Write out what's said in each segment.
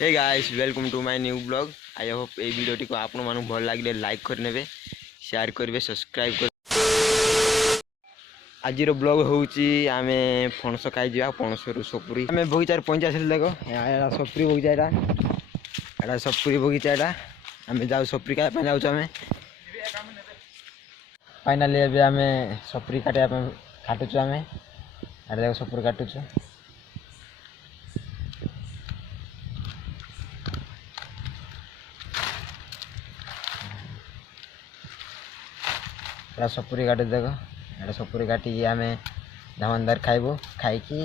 Hey guys welcome to my new blog. I hope ये video को आपण मानु भल लागिले लाइक करनेबे, शेयर करबे, सब्सक्राइब कर। आज ब्लॉग होउची आमे फणस खाई जिया फणस रु सपुरी आमे बगीचार पहुंचा आसिल। देखो एटा सपुरी बगीचा, एटा सपुरी बगीचा, एटा आमे जाउ सपुरी खाय पे जाउ आमे। फाइनली अबे आमे सपुरी काटे पे काटुछु आमे। एटा देखो सपुरी काटुछु। एटा सपुरी काटे देखो, एटा सपुरी काटी आम धमानदार खाइबो, खाइकी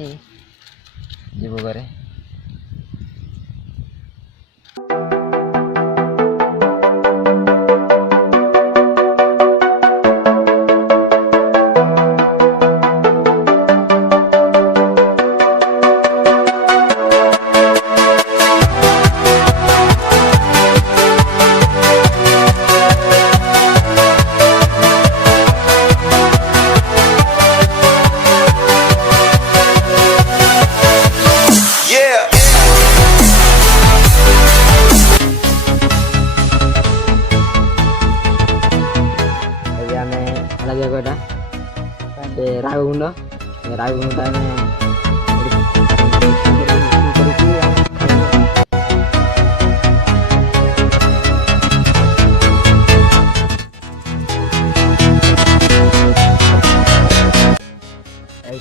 जीवो घरे। रागुंड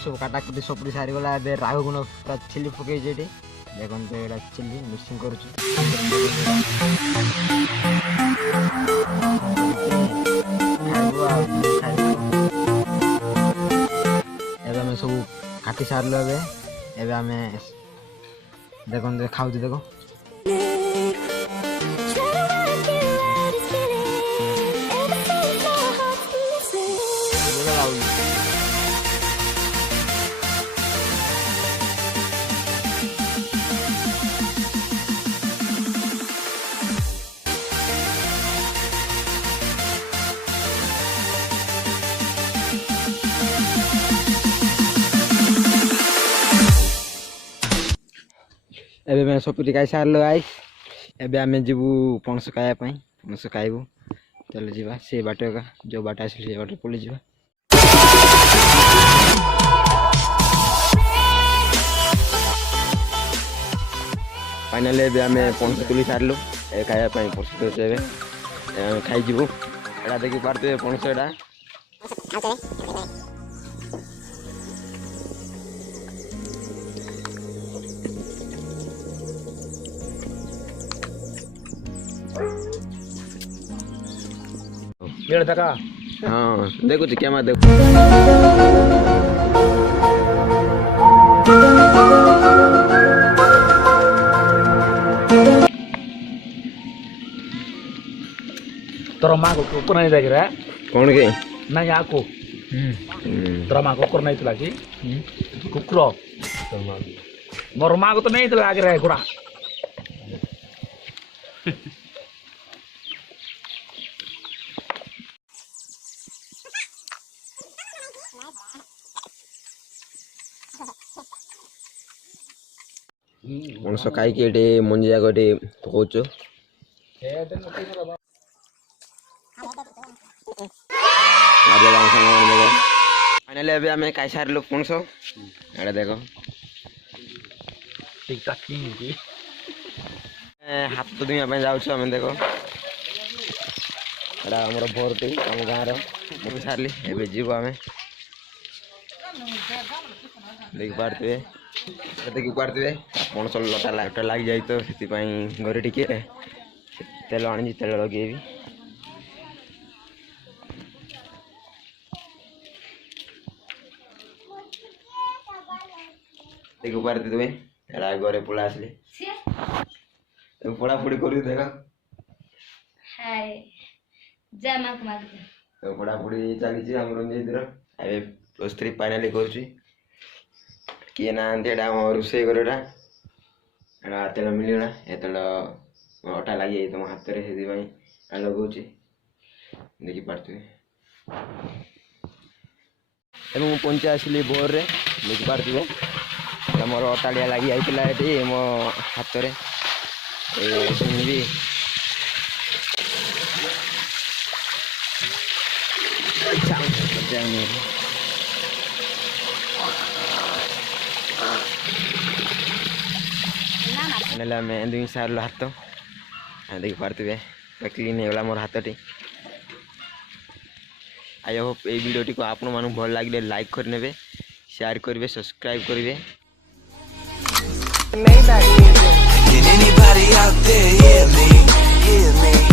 सब काटाकुटी सपुरी सारी गला। राग गुण पूरा चिल्ली पकई देखो चिल्ली मिक्सिंग कर सब काटी सारल। एबे आमे देखो खाऊ देखो एबे मैं सपुरी खाई सारल गाइस। एबे आमे जीवु पणस खाया पई, पणस खाइबु। चलो जीवा से बाटे का जो बाटा आसिल से बाटे पळि जीवा। फाइनली एबे आमे पणस तुली सारलु। ए खाया पई प्रस्तुत होचे। एबे खाई जीवु। एडा देखि पारते पणस एडा हाँ देखो क्या मत देखो तोर माँ को कुकुर नहीं देख रहा है कौन के ना यहाँ को तोर माँ को कुकुर नहीं चला की कुकुर मोर माँ को तो नहीं चला रहा है कुकुरा। पणस खाई के मंजी जाक पकाच। फाइनली अभी आम खाई सारू पणस। एटा देख हाथ तो धुआ जाऊँ देख एटा आम भोरटी आम गाँव मुझे सारे एवं जीव आम देखी पारे देखी पारे पणस लटा लटा लग जाए तो से घरे टी तेल आनी तेल लगे देखी पारे तुम्हें एटा घरे पड़ा आसले पढ़ापढ़ी कर देख पढ़ापढ़ी चली रंजित प्लस 3 फाइनाली कर किए ना रोसे घरटा एटा तेल मिलगला ए तेल अटा लगे तुम हाथ में से लगौचे देखी पारे। एवं पंचे आसली भोर रे देखी पारे मोर अटाड़िया लगी जाइए मो हाथ में ଶୁଣିବି ନେଲେ ଆମେ ଦୁଇ ସାରିଲୁ ହାତ ଦେଖିପାରୁଥିବେ କ୍ଲିନ୍ ହେଇଗଲା ମୋର ହାତଟି। ଆଇ ହୋପ୍ এই ভিডিওটিକୁ ଆପଣମାନଙ୍କୁ ଭଲ ଲାଗିଲେ ଲାଇକ୍ କରିନେବେ, ସେୟାର କରିବେ, ସବସ୍କ୍ରାଇବ୍ କରିବେ। Can anybody out there hear me? Hear me?